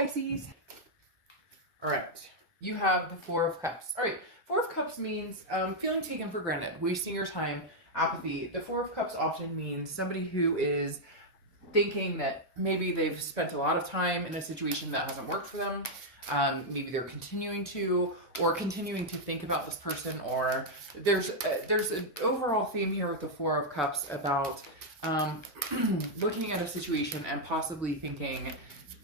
Pisces. All right, you have the Four of Cups. All right, Four of Cups means feeling taken for granted, wasting your time, apathy. The Four of Cups often means somebody who is thinking that maybe they've spent a lot of time in a situation that hasn't worked for them. Maybe they're continuing to think about this person, or there's an overall theme here with the Four of Cups about looking at a situation and possibly thinking,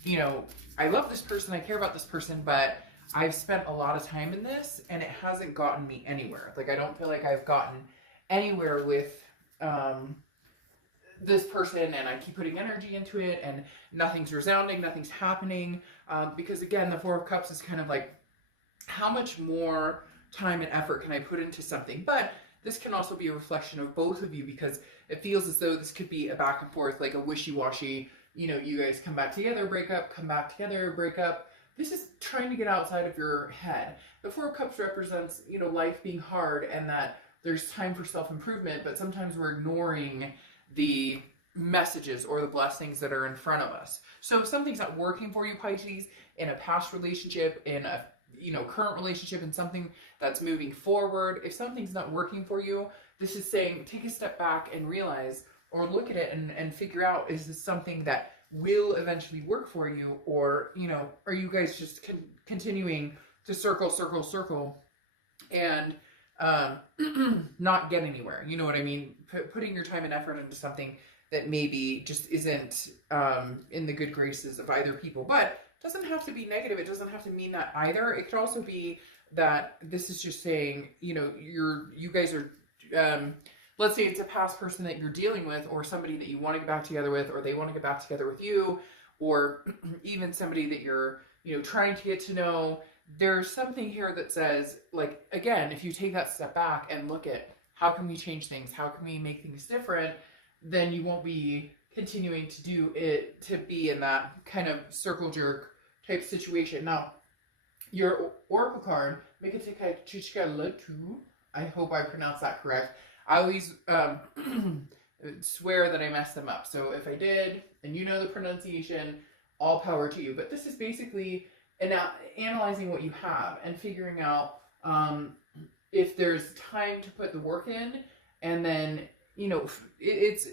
you know, I love this person, I care about this person, but I've spent a lot of time in this and it hasn't gotten me anywhere. Like, I don't feel like I've gotten anywhere with this person, and I keep putting energy into it and nothing's resounding, nothing's happening. Because again, the Four of Cups is kind of like, how much more time and effort can I put into something? But this can also be a reflection of both of you, because it feels as though this could be a back and forth, like a wishy-washy, you know, you guys come back together, break up, come back together, break up. This is trying to get outside of your head. The Four of Cups represents, you know, life being hard and that there's time for self-improvement, but sometimes we're ignoring the messages or the blessings that are in front of us. So if something's not working for you, Pisces, in a past relationship, in a, you know, current relationship, in something that's moving forward, if something's not working for you, this is saying take a step back and realize, or look at it and figure out, is this something that will eventually work for you? Or, you know, are you guys just continuing to circle and not get anywhere? You know what I mean? Putting your time and effort into something that maybe just isn't in the good graces of either people. But it doesn't have to be negative. It doesn't have to mean that either. It could also be that this is just saying, you know, you guys are, let's say it's a past person that you're dealing with, or somebody that you want to get back together with, or they want to get back together with you, or even somebody that you're, you know, trying to get to know. There's something here that says, like, again, if you take that step back and look at how can we change things, how can we make things different, then you won't be continuing to do it, to be in that kind of circle jerk type situation. Now, your oracle card, I hope I pronounced that correct. I always swear that I messed them up. So if I did, and you know the pronunciation, all power to you. But this is basically analyzing what you have and figuring out if there's time to put the work in, and then, you know, it's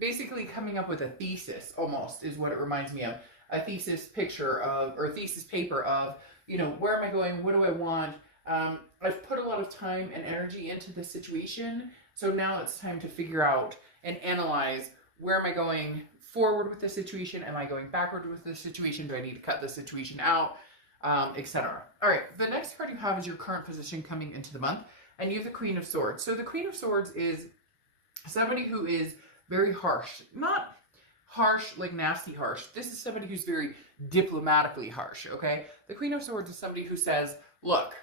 basically coming up with a thesis, almost, is what it reminds me of. A thesis picture of, or a thesis paper of, you know, where am I going? What do I want? I've put a lot of time and energy into this situation, so now it's time to figure out and analyze, where am I going forward with this situation? Am I going backward with this situation? Do I need to cut this situation out? Etc. All right, the next card you have is your current position coming into the month, and you have the Queen of Swords. So the Queen of Swords is somebody who is very harsh, not harsh like nasty harsh. This is somebody who's very diplomatically harsh, okay? The Queen of Swords is somebody who says, look,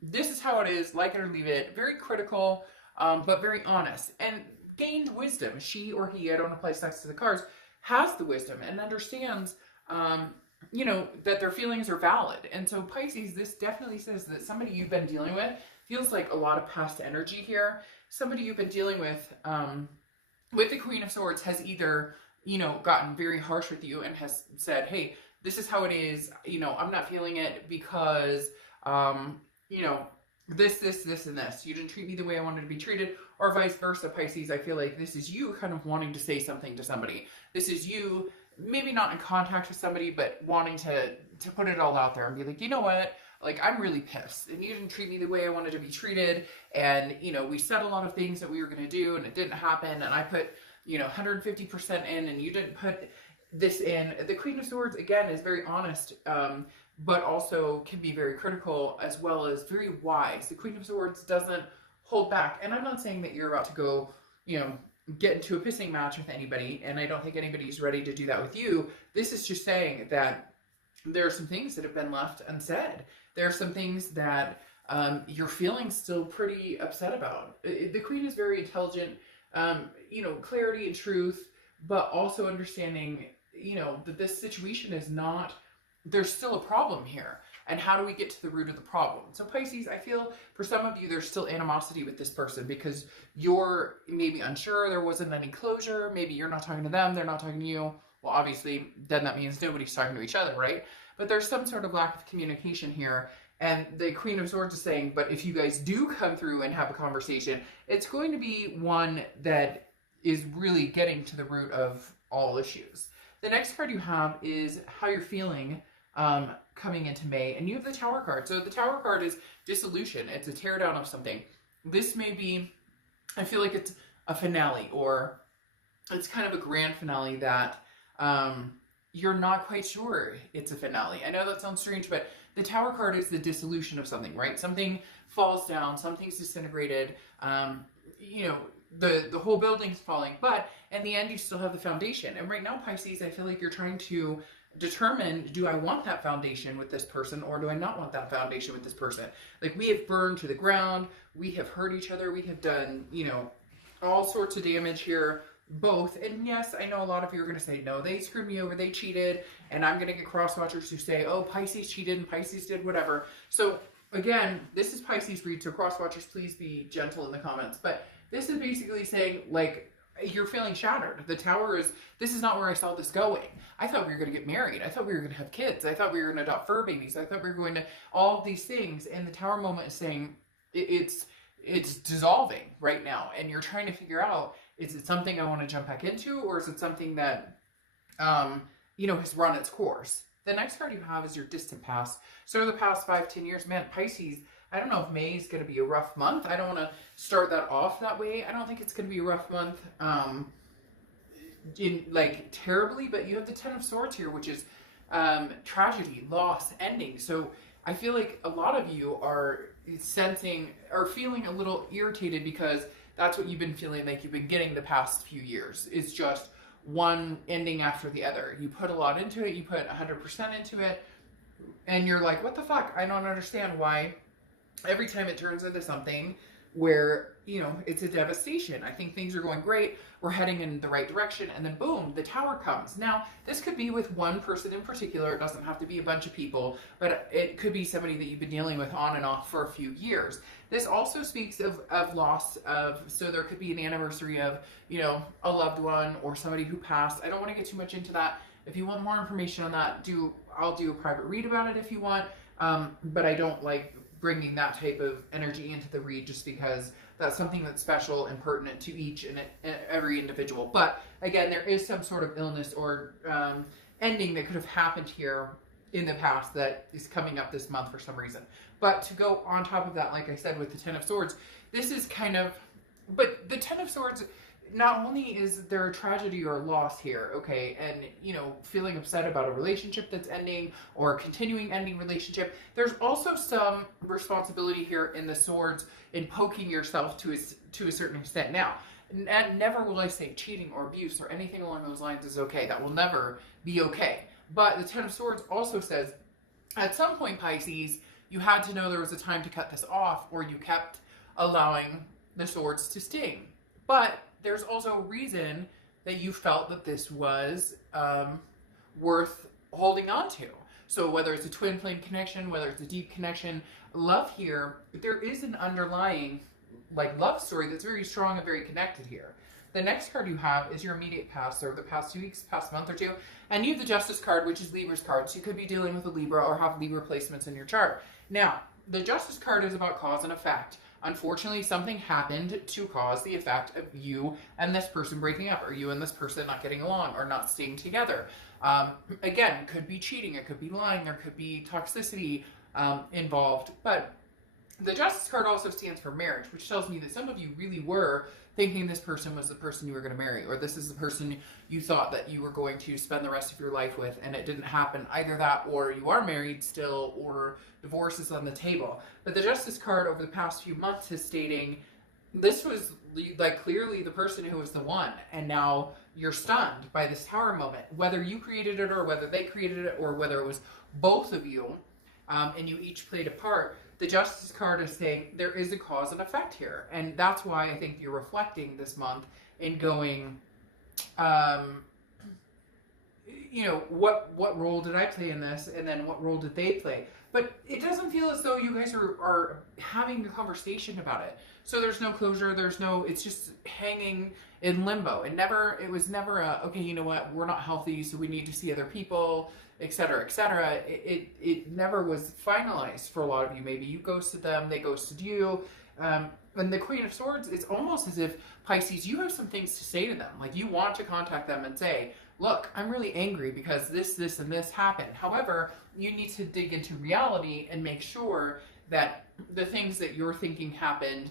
this is how it is, like it or leave it. Very critical, but very honest, and gained wisdom. She or he, I don't apply sex to the cards, has the wisdom and understands, you know, that their feelings are valid. And so Pisces, this definitely says that somebody you've been dealing with feels like a lot of past energy here. Somebody you've been dealing with the Queen of Swords has either, you know, gotten very harsh with you and has said, hey, this is how it is, you know, I'm not feeling it because, you know, this, and this. You didn't treat me the way I wanted to be treated, or vice versa, Pisces. I feel like this is you kind of wanting to say something to somebody. This is you, maybe not in contact with somebody, but wanting to put it all out there and be like, you know what? Like, I'm really pissed, and you didn't treat me the way I wanted to be treated, and, you know, we said a lot of things that we were going to do, and it didn't happen, and I put, you know, 150% in, and you didn't put this in. The Queen of Swords, again, is very honest, but also can be very critical, as well as very wise. The Queen of Swords doesn't hold back, and I'm not saying that you're about to go, you know, get into a pissing match with anybody, and I don't think anybody's ready to do that with you. This is just saying that there are some things that have been left unsaid. There are some things that you're feeling still pretty upset about. The Queen is very intelligent, you know, clarity and truth, but also understanding, you know, that this situation is not, there's still a problem here. And how do we get to the root of the problem? So Pisces, I feel for some of you, there's still animosity with this person because you're maybe unsure, there wasn't any closure, maybe you're not talking to them, they're not talking to you. Well, obviously, then that means nobody's talking to each other, right? but there's some sort of lack of communication here. And the Queen of Swords is saying, but if you guys do come through and have a conversation, it's going to be one that is really getting to the root of all issues. The next card you have is how you're feeling coming into May, and you have the Tower card. So the Tower card is dissolution. It's a teardown of something. This may be, I feel like it's a finale, or it's kind of a grand finale that you're not quite sure it's a finale. I know that sounds strange, but the Tower card is the dissolution of something, right? Something falls down, something's disintegrated, you know, the whole building's falling, but in the end you still have the foundation. And right now, Pisces, I feel like you're trying to determine, do I want that foundation with this person, or do I not want that foundation with this person? Like, we have burned to the ground, we have hurt each other, we have done, you know, all sorts of damage here, both. And yes, I know a lot of you are going to say, no, they screwed me over, they cheated, and I'm going to get cross-watchers who say, oh, Pisces cheated and Pisces did whatever. So again, this is Pisces read, so cross-watchers, please be gentle in the comments, but this is basically saying, like, you're feeling shattered. The Tower is, this is not where I saw this going. I thought we were going to get married. I thought we were going to have kids. I thought we were going to adopt fur babies. I thought we were going to, all of these things. And the Tower moment is saying it's dissolving right now. And you're trying to figure out, is it something I want to jump back into, or is it something that, you know, has run its course? The next card you have is your distant past. So the past 5-10 years, man, Pisces, I don't know if May is going to be a rough month. I don't want to start that off that way. I don't think it's going to be a rough month, like terribly, but you have the Ten of Swords here, which is tragedy, loss, ending. So I feel like a lot of you are sensing or feeling a little irritated because that's what you've been feeling like you've been getting the past few years. It's just one ending after the other. You put a lot into it. You put 100% into it. And you're like, what the fuck? I don't understand why every time it turns into something where, you know, it's a devastation. I think things are going great. We're heading in the right direction. And then boom, the Tower comes. Now, this could be with one person in particular. It doesn't have to be a bunch of people, but it could be somebody that you've been dealing with on and off for a few years. This also speaks of loss of, so there could be an anniversary of, you know, a loved one or somebody who passed. I don't want to get too much into that. If you want more information on that, I'll do a private read about it if you want. But I don't like bringing that type of energy into the read just because that's something that's special and pertinent to each and every individual. But again, there is some sort of illness or ending that could have happened here in the past that is coming up this month for some reason. But to go on top of that, like I said, with the Ten of Swords, this is kind of, but the Ten of Swords, not only is there a tragedy or a loss here, okay, and, you know, feeling upset about a relationship that's ending or a continuing ending relationship, there's also some responsibility here in the Swords in poking yourself to a certain extent. Now, never will I say cheating or abuse or anything along those lines is okay. That will never be okay. But the Ten of Swords also says, at some point, Pisces, you had to know there was a time to cut this off, or you kept allowing the swords to sting. But there's also a reason that you felt that this was worth holding on to. So whether it's a twin flame connection, whether it's a deep connection, love here, there is an underlying like love story that's very strong and very connected here. The next card you have is your immediate past, or the past 2 weeks, past month or two, and you have the Justice card, which is Libra's card. So you could be dealing with a Libra or have Libra placements in your chart. Now, the Justice card is about cause and effect. Unfortunately, something happened to cause the effect of you and this person breaking up, or you and this person not getting along, or not staying together. Again, it could be cheating, it could be lying, there could be toxicity involved. But the Justice card also stands for marriage, which tells me that some of you really were thinking this person was the person you were going to marry, or this is the person you thought that you were going to spend the rest of your life with, and it didn't happen. Either that, or you are married still, or divorce is on the table. But the Justice card over the past few months is stating this was like clearly the person who was the one, and now you're stunned by this Tower moment. Whether you created it, or whether they created it, or whether it was both of you, and you each played a part, the Justice card is saying there is a cause and effect here. And that's why I think you're reflecting this month in going, you know, what role did I play in this? And then what role did they play? But it doesn't feel as though you guys are having a conversation about it. So there's no closure. It's just hanging in limbo. It was never a, okay, you know what, we're not healthy, so we need to see other people. etc., etc. It never was finalized for a lot of you. Maybe you ghosted them, they ghosted you. And the Queen of Swords, it's almost as if, Pisces, you have some things to say to them. Like, you want to contact them and say, look, I'm really angry because this, and this happened. However, you need to dig into reality and make sure that the things that you're thinking happened,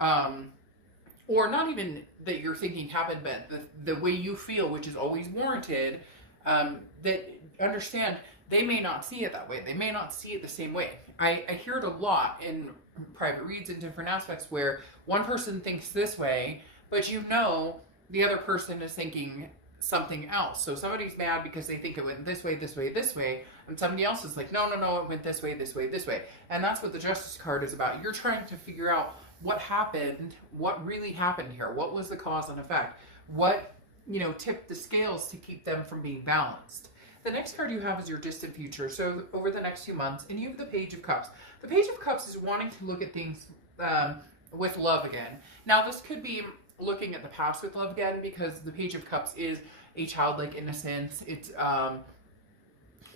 or not even that you're thinking happened, but the way you feel, which is always warranted, that understand they may not see it that way. They may not see it the same way. I hear it a lot in private reads in different aspects where one person thinks this way, but you know the other person is thinking something else. So somebody's mad because they think it went this way, this way, this way, and somebody else is like, no, it went this way, this way, this way. And that's what the Justice card is about. You're trying to figure out what happened, what really happened here, what was the cause and effect, what, tipped the scales to keep them from being balanced. The next card you have is your distant future, so over the next few months, and you have the Page of Cups. The Page of Cups is wanting to look at things with love again. Now, this could be looking at the past with love again, because the Page of Cups is a childlike innocence. It's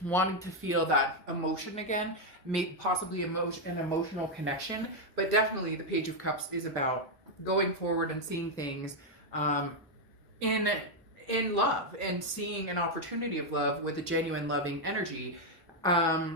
wanting to feel that emotion again, maybe possibly an emotional connection, but definitely the Page of Cups is about going forward and seeing things in love and seeing an opportunity of love with a genuine loving energy. The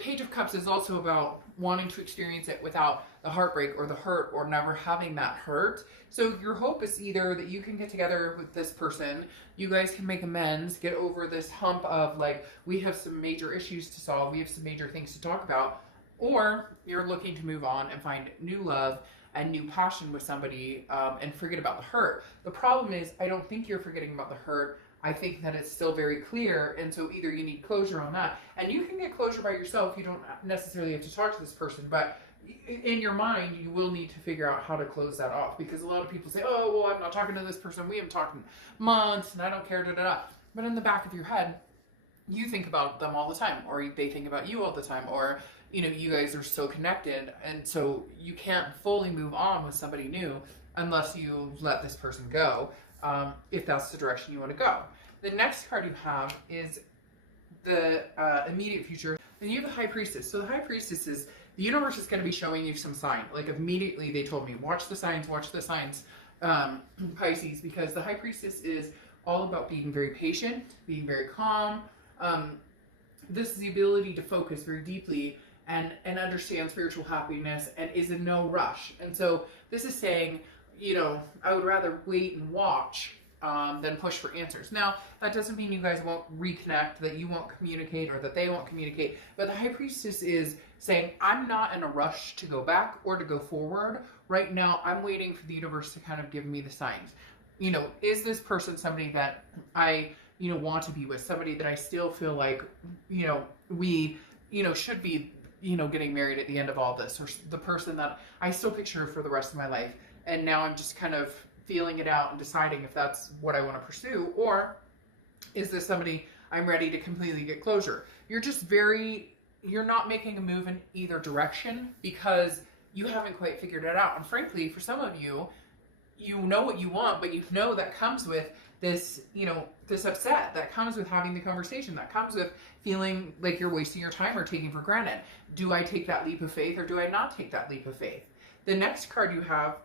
Page of Cups is also about wanting to experience it without the heartbreak or the hurt or never having that hurt. So your hope is either that you can get together with this person, you guys can make amends, get over this hump of like, we have some major issues to solve, we have some major things to talk about, or you're looking to move on and find new love and new passion with somebody, and forget about the hurt. The problem is, I don't think you're forgetting about the hurt. I think that it's still very clear, and so either you need closure on that, and you can get closure by yourself. You don't necessarily have to talk to this person, but in your mind, you will need to figure out how to close that off, because a lot of people say, oh, well, I'm not talking to this person. We haven't talked in months, and I don't care, da-da-da. But in the back of your head, you think about them all the time, or they think about you all the time, or you guys are so connected, and so you can't fully move on with somebody new unless you let this person go, if that's the direction you want to go. The next card you have is the immediate future, and you have the High Priestess. So the High Priestess is, the universe is going to be showing you some sign. Like, immediately they told me, watch the signs, Pisces, because the High Priestess is all about being very patient, being very calm. This is the ability to focus very deeply and understand spiritual happiness and is in no rush. And so this is saying, I would rather wait and watch than push for answers. Now, that doesn't mean you guys won't reconnect, that you won't communicate, or that they won't communicate. But the High Priestess is saying, I'm not in a rush to go back or to go forward. Right now, I'm waiting for the universe to kind of give me the signs. Is this person somebody that I, want to be with? Somebody that I still feel like, we, should be, getting married at the end of all this, or the person that I still picture for the rest of my life. And now I'm just kind of feeling it out and deciding if that's what I want to pursue, or is this somebody I'm ready to completely get closure? You're not making a move in either direction because you haven't quite figured it out. And frankly, for some of you, you know what you want, but that comes with this, this upset, that comes with having the conversation, that comes with feeling like you're wasting your time or taking for granted. Do I take that leap of faith, or do I not take that leap of faith? The next card you have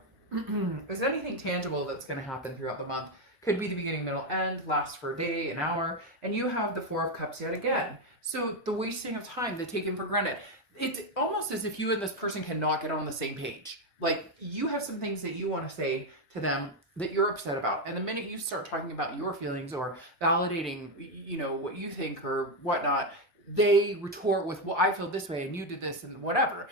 is anything tangible that's going to happen throughout the month. Could be the beginning, middle, end, last for a day, an hour, and you have the Four of Cups yet again. So the wasting of time, the taken for granted. It's almost as if you and this person cannot get on the same page. Like, you have some things that you want to say to them that you're upset about, and the minute you start talking about your feelings or validating, what you think or whatnot, they retort with, well, I feel this way and you did this and whatever.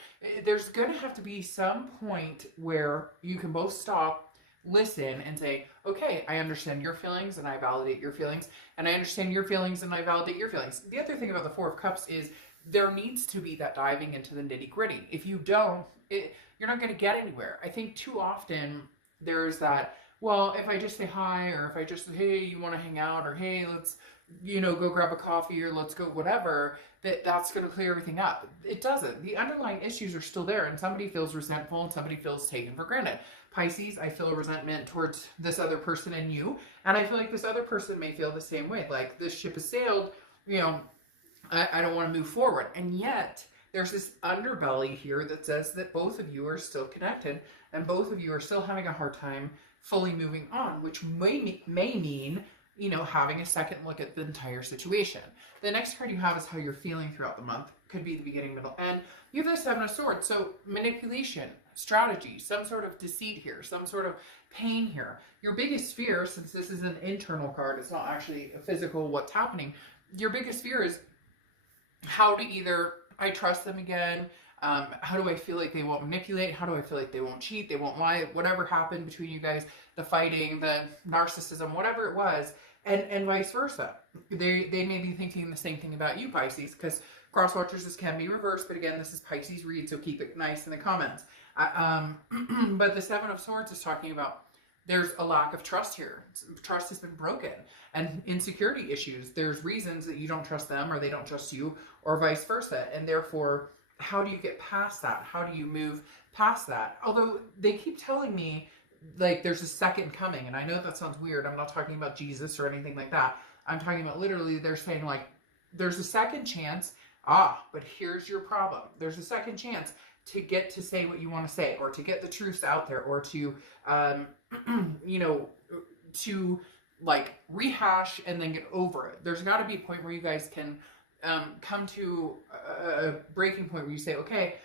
There's going to have to be some point where you can both stop, listen, and say, okay, I understand your feelings and I validate your feelings, and I understand your feelings and I validate your feelings. The other thing about the Four of Cups is there needs to be that diving into the nitty gritty. If you don't, you're not going to get anywhere. I think too often there's that, well, if I just say hi, or if I just say, hey, you want to hang out, or hey, let's you know, go grab a coffee or let's go whatever, that's going to clear everything up. It doesn't. The underlying issues are still there, and somebody feels resentful and somebody feels taken for granted. Pisces, I feel a resentment towards this other person and you, and I feel like this other person may feel the same way. Like, this ship has sailed, you know, I don't want to move forward. And yet, there's this underbelly here that says that both of you are still connected, and both of you are still having a hard time fully moving on, which may mean, you know, having a second look at the entire situation. The next card you have is how you're feeling throughout the month. Could be the beginning, middle, end. You have the Seven of Swords, so manipulation, strategy, some sort of deceit here, some sort of pain here. Your biggest fear, since this is an internal card, it's not actually a physical what's happening, your biggest fear is how to either, I trust them again, how do I feel like they won't manipulate, how do I feel like they won't cheat, they won't lie, whatever happened between you guys, the fighting, the narcissism, whatever it was, and vice versa. They may be thinking the same thing about you, Pisces, because cross watchers, this can be reversed, but again, this is Pisces read, so keep it nice in the comments. But the Seven of Swords is talking about there's a lack of trust here. Trust has been broken, and insecurity issues. There's reasons that you don't trust them or they don't trust you, or vice versa, and therefore, how do you get past that? How do you move past that? Although they keep telling me like there's a second coming, and I know that sounds weird. I'm not talking about Jesus or anything like that. I'm talking about literally they're saying like there's a second chance. But here's your problem. There's a second chance to get to say what you want to say, or to get the truths out there, or to, you know, to like rehash and then get over it. There's got to be a point where you guys can come to a breaking point where you say, okay,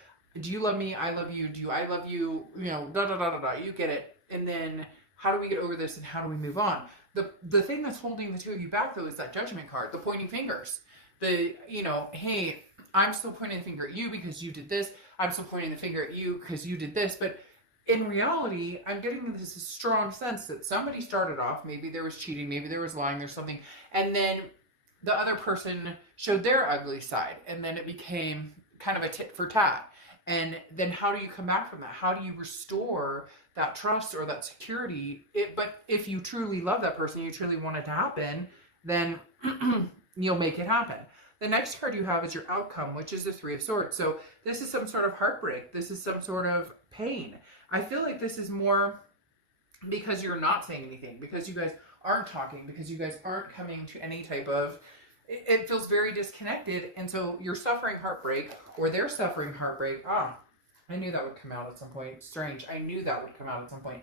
do you love me? I love you. Do I love you? You know, da da da da da. You get it. And then how do we get over this, and how do we move on? The thing that's holding the two of you back, though, is that Judgment card, the pointing fingers. The, you know, hey, I'm still pointing the finger at you because you did this. I'm still pointing the finger at you because you did this. But in reality, I'm getting this strong sense that somebody started off, maybe there was cheating, maybe there was lying, there's something, and then the other person showed their ugly side, and then it became kind of a tit for tat. And then how do you come back from that? How do you restore that trust or that security? But if you truly love that person, you truly want it to happen, then you'll make it happen. The next card you have is your outcome, which is the Three of Swords. So this is some sort of heartbreak. This is some sort of pain. I feel like this is more because you're not saying anything, because you guys aren't talking, because you guys aren't coming to any type of, it feels very disconnected. And so you're suffering heartbreak, or they're suffering heartbreak. I knew that would come out at some point. Strange. I knew that would come out at some point.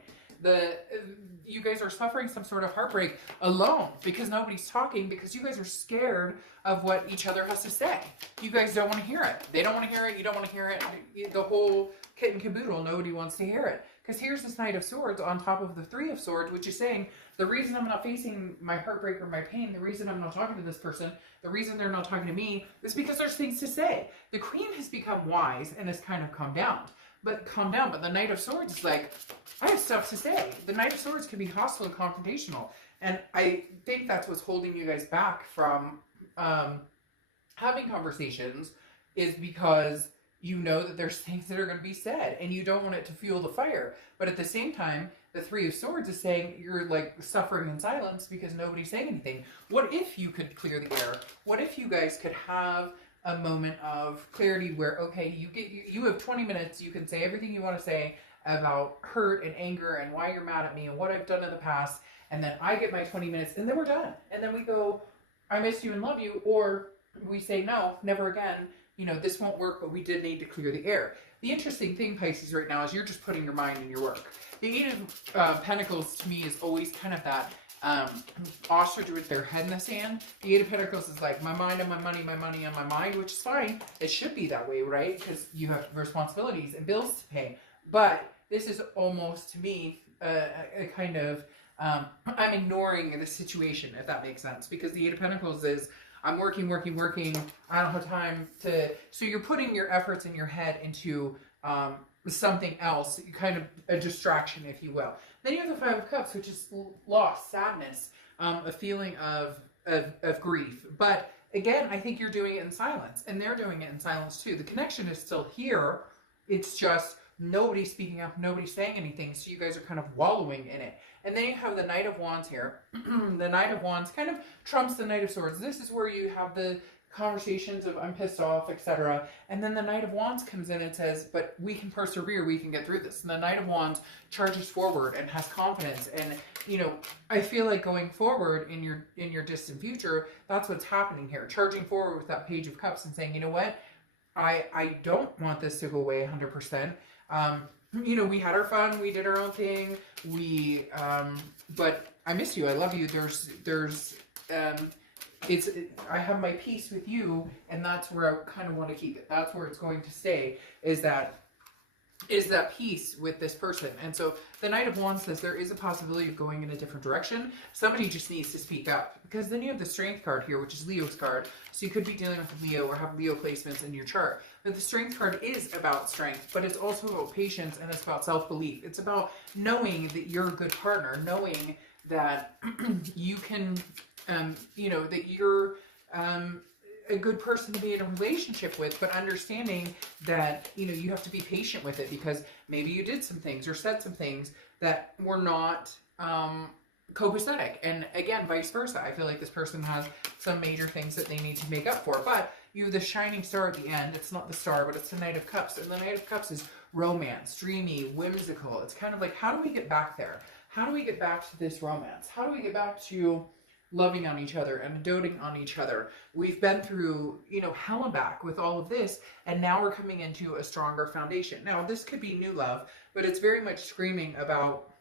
You guys are suffering some sort of heartbreak alone because nobody's talking, because you guys are scared of what each other has to say. You guys don't want to hear it. They don't want to hear it. You don't want to hear it. The whole kit and caboodle, nobody wants to hear it. Because here's this Knight of Swords on top of the Three of Swords, which is saying the reason I'm not facing my heartbreak or my pain, the reason I'm not talking to this person, the reason they're not talking to me is because there's things to say. The Queen has become wise and has kind of calmed down. But the Knight of Swords is like, I have stuff to say. The Knight of Swords can be hostile and confrontational. And I think that's what's holding you guys back from having conversations, is because you know that there's things that are going to be said and you don't want it to fuel the fire. But at the same time, the Three of Swords is saying you're like suffering in silence because nobody's saying anything. What if you could clear the air? What if you guys could have a moment of clarity where, okay, you have 20 minutes, you can say everything you want to say about hurt and anger and why you're mad at me and what I've done in the past, and then I get my 20 minutes and then we're done. And then we go, I miss you and love you, or we say, no, never again, you know, this won't work, but we did need to clear the air. The interesting thing, Pisces, right now is you're just putting your mind in your work. The Eight of Pentacles to me is always kind of that ostrich with their head in the sand. The Eight of Pentacles is like my mind on my money on my mind, which is fine. It should be that way, right? Because you have responsibilities and bills to pay. But this is almost, to me, a kind of, I'm ignoring the situation, if that makes sense. Because the Eight of Pentacles is, I'm working. I don't have time to, so you're putting your efforts in your head into something else, kind of a distraction, if you will. Then you have the Five of Cups, which is loss, sadness, a feeling of grief. But again, I think you're doing it in silence, and they're doing it in silence too. The connection is still here. It's just nobody's speaking up, nobody's saying anything, so you guys are kind of wallowing in it. And then you have the Knight of Wands here. The Knight of Wands kind of trumps the Knight of Swords. This is where you have the conversations of I'm pissed off, etc. And then the Knight of Wands comes in and says, but we can persevere, we can get through this. And the Knight of Wands charges forward and has confidence. And, you know, I feel like going forward in your distant future, that's what's happening here. Charging forward with that Page of Cups and saying, you know what, I don't want this to go away 100%. You know, we had our fun, we did our own thing, but I miss you, I love you. I have my peace with you, and that's where I kind of want to keep it. That's where it's going to stay, is that peace with this person. And so the Knight of Wands says there is a possibility of going in a different direction. Somebody just needs to speak up, because then you have the Strength card here, which is Leo's card. So you could be dealing with Leo or have Leo placements in your chart. But the Strength card is about strength, but it's also about patience, and it's about self-belief. It's about knowing that you're a good partner, knowing that you can, you know, that you're a good person to be in a relationship with, but understanding that, you know, you have to be patient with it, because maybe you did some things or said some things that were not copacetic. And again, vice versa. I feel like this person has some major things that they need to make up for. But you have the shining star at the end. It's not the star, but it's the Knight of Cups. And the Knight of Cups is romance, dreamy, whimsical. It's kind of like, how do we get back there? How do we get back to this romance? How do we get back to loving on each other and doting on each other? We've been through, you know, hell and back with all of this, and now we're coming into a stronger foundation. Now, this could be new love, but it's very much screaming about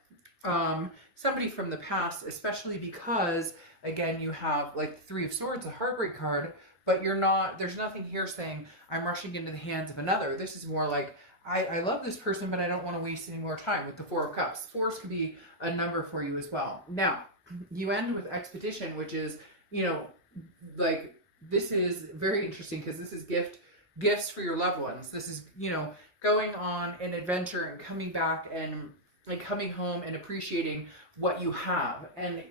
somebody from the past, especially because, again, you have like the Three of Swords, a heartbreak card, but you're not, there's nothing here saying I'm rushing into the hands of another. This is more like, I love this person, but I don't want to waste any more time, with the Four of Cups. Fours could be a number for you as well. Now, you end with Expedition, which is, you know, like, this is very interesting, because this is gifts for your loved ones. This is, you know, going on an adventure and coming back and like coming home and appreciating what you have, and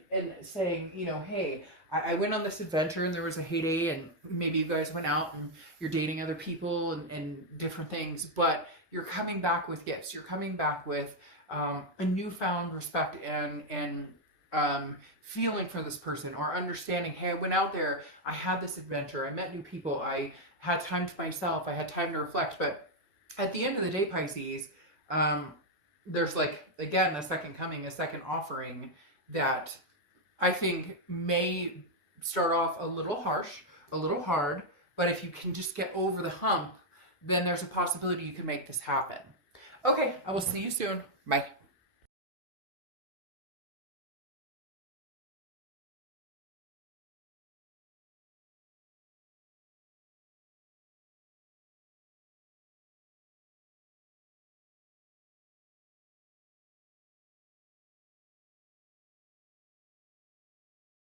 saying, you know, hey, I went on this adventure and there was a heyday, and maybe you guys went out and you're dating other people and different things, but you're coming back with gifts. You're coming back with a newfound respect and feeling for this person, or understanding, hey, I went out there, I had this adventure, I met new people, I had time to myself, I had time to reflect. But at the end of the day, Pisces, there's like, again, a second coming, a second offering that I think may start off a little harsh, a little hard, but if you can just get over the hump, then there's a possibility you can make this happen. Okay, I will see you soon. Bye.